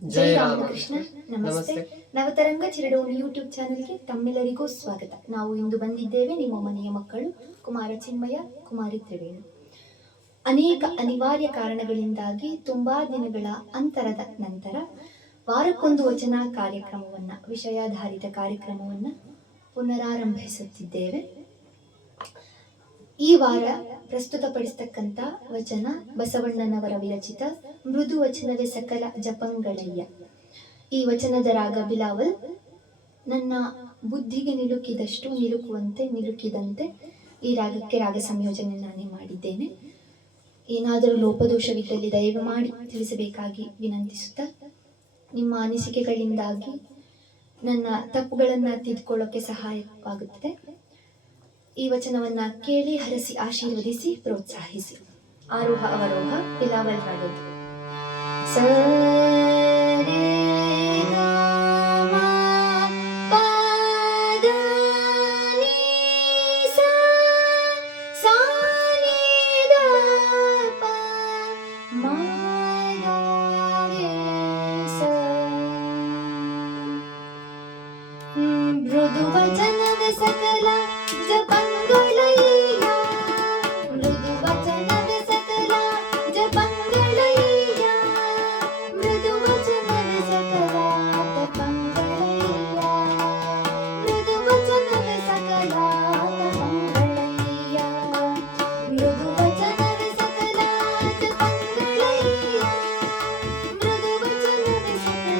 ಜೈ ರಾಮಕೃಷ್ಣ. ನಮಸ್ತೆ. ನವತರಂಗ ಚಿರಡೋಣಿ ಯೂಟ್ಯೂಬ್ ಚಾನೆಲ್ಗೆ ತಮ್ಮೆಲ್ಲರಿಗೂ ಸ್ವಾಗತ. ನಾವು ಇಂದು ಬಂದಿದ್ದೇವೆ ನಿಮ್ಮ ಮನೆಯ ಮಕ್ಕಳು ಕುಮಾರ ಚಿನ್ಮಯ, ಕುಮಾರಿ ತ್ರಿವೇಣಿ. ಅನೇಕ ಅನಿವಾರ್ಯ ಕಾರಣಗಳಿಂದಾಗಿ ತುಂಬಾ ದಿನಗಳ ಅಂತರದ ನಂತರ ವಾರಕ್ಕೊಂದು ವಚನ ಕಾರ್ಯಕ್ರಮವನ್ನ, ವಿಷಯಾಧಾರಿತ ಕಾರ್ಯಕ್ರಮವನ್ನ ಪುನರಾರಂಭಿಸುತ್ತಿದ್ದೇವೆ. ಈ ವಾರ ಪ್ರಸ್ತುತಪಡಿಸತಕ್ಕಂಥ ವಚನ ಬಸವಣ್ಣನವರ ವಿರಚಿತ ಮೃದು ವಚನವೇ ಸಕಲ ಜಪಂಗಳಯ್ಯ. ಈ ವಚನದ ರಾಗ ಬಿಲಾವಲ್. ನನ್ನ ಬುದ್ಧಿಗೆ ನಿಲುಕಿದಂತೆ ಈ ರಾಗಕ್ಕೆ ರಾಗ ಸಂಯೋಜನೆ ನಾನೇ ಮಾಡಿದ್ದೇನೆ. ಏನಾದರೂ ಲೋಪದೋಷವಿದ್ದಲ್ಲಿ ದಯವು ಮಾಡಿ ತಿಳಿಸಬೇಕಾಗಿ ವಿನಂತಿಸುತ್ತಾ, ನಿಮ್ಮ ಅನಿಸಿಕೆಗಳಿಂದಾಗಿ ನನ್ನ ತಪ್ಪುಗಳನ್ನು ತಿದ್ದುಕೊಳ್ಳೋಕೆ ಸಹಾಯವಾಗುತ್ತದೆ. ಈ ವಚನವನ್ನ ಕೇಳಿ, ಹರಸಿ, ಆಶೀರ್ವದಿಸಿ, ಪ್ರೋತ್ಸಾಹಿಸಿ. ಆರೋಹ ಅವರೋಹ ಬಿಲಾವಲ್ ರಾಗದ್ದು. ಮೃದು ವಚನದ ಸಕಲ ಜಪಂಗಳಯ್ಯ, ಮೃದು ವಚನದ ಸಕಲ ಜಪಂಗಳಯ್ಯ, ಮೃದು ವಚನದ ಸಕಲ ಜಪಂಗಳಯ್ಯ, ಮೃದು ವಚನದ ಸಕಲ ಜಪಂಗಳಯ್ಯ, ಮೃದು ವಚನದ ಸಕಲ ಜಪಂಗಳಯ್ಯ, ಮೃದು ವಚನದ ಸಕಲ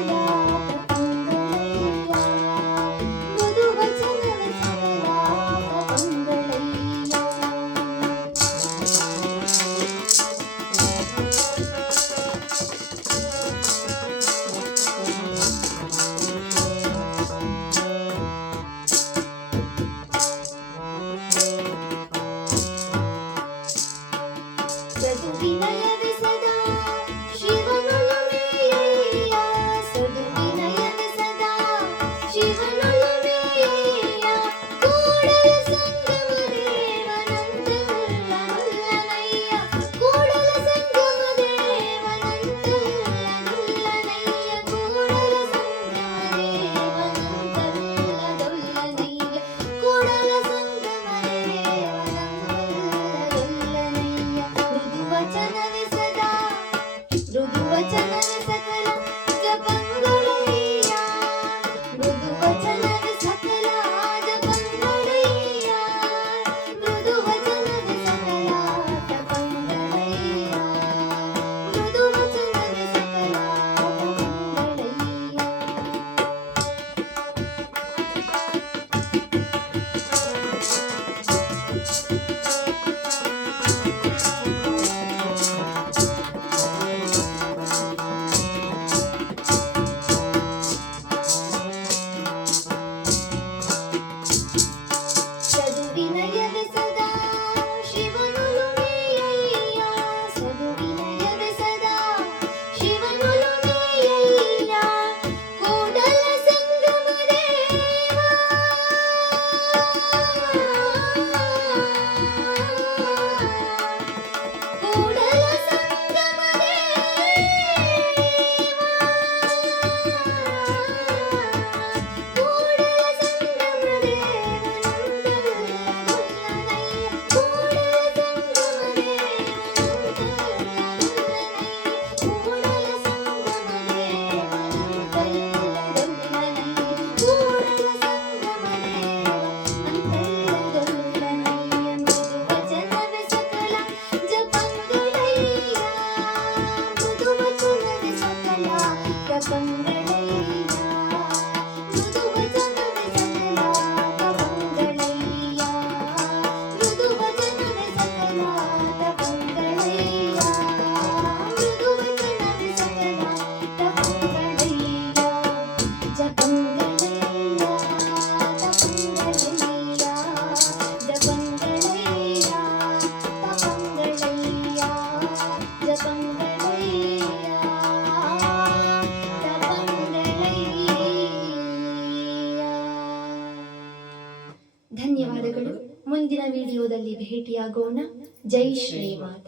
ಧನ್ಯವಾದಗಳು. ಮುಂದಿನ ವಿಡಿಯೋದಲ್ಲಿ ಭೇಟಿಯಾಗೋಣ. ಜೈ ಶ್ರೀಮಾತೆ.